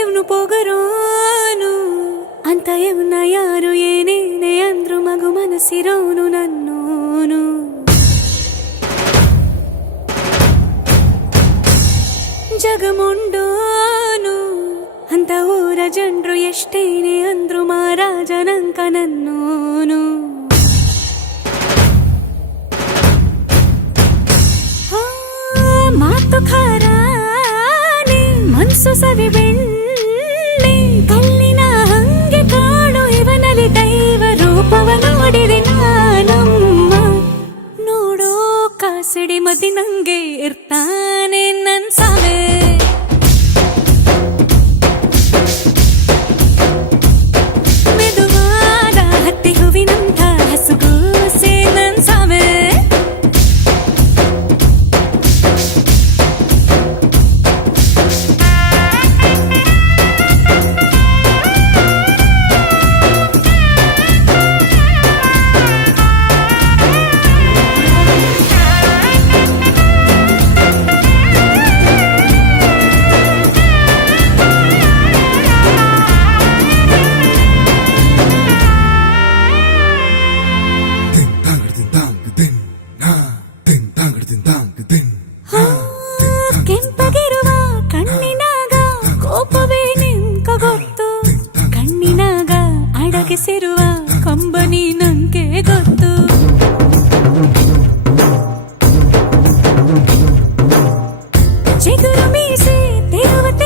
ಇವನು ಪೊಗರೋನು ಅಂತ ಇವನ ಯಾರು ಏನೇನೆ ಅಂದ್ರು ಮಗು ಮನಸ್ಸಿರೋನು ನನ್ನೋನು. ಜಗಮುಂಡೋನು ಅಂತ ಊರ ಜನರು ಎಷ್ಟೇನೆ ಅಂದ್ರು ಮಹಾರಾಜನಂಕ ನನ್ನೋನು. ಮಾತು ಖಾರಾನೆ ಮನ್ಸು ಸವಿ ಬೆಳ್ಳಿ ಕಲ್ಲಿನ ಹಂಗೆ ಕಾಣು ಇವನಲ್ಲಿ ದೈವ ರೂಪವ ನೋಡಿದೆ ನಾನಮ್ಮ. ನೋಡೋ ಕಾಸಿಡಿ ಮದಿ ನಂಗೆ ಇರ್ತಾನೆ ನನ್ ಸಾವೆ. ಮೆದುವಾದ ಹತ್ತಿ ಹೂವಿನಂಥ ಹಸುಗೂಸೆ ನನ್ ಸಾವೆ. ಕೆಂಪಗಿರುವ ಕಣ್ಣಿನಾಗ ಕೋಪವೇ ನಿಂಕ ಗೊತ್ತು, ಕಣ್ಣಿನಾಗ ಅಡಗಿಸಿರುವ ಕಂಬನಿ ನಂಗೆ ಗೊತ್ತು. ಚಿಗುರು ಮೀಸೆ ತಿರುವತೆ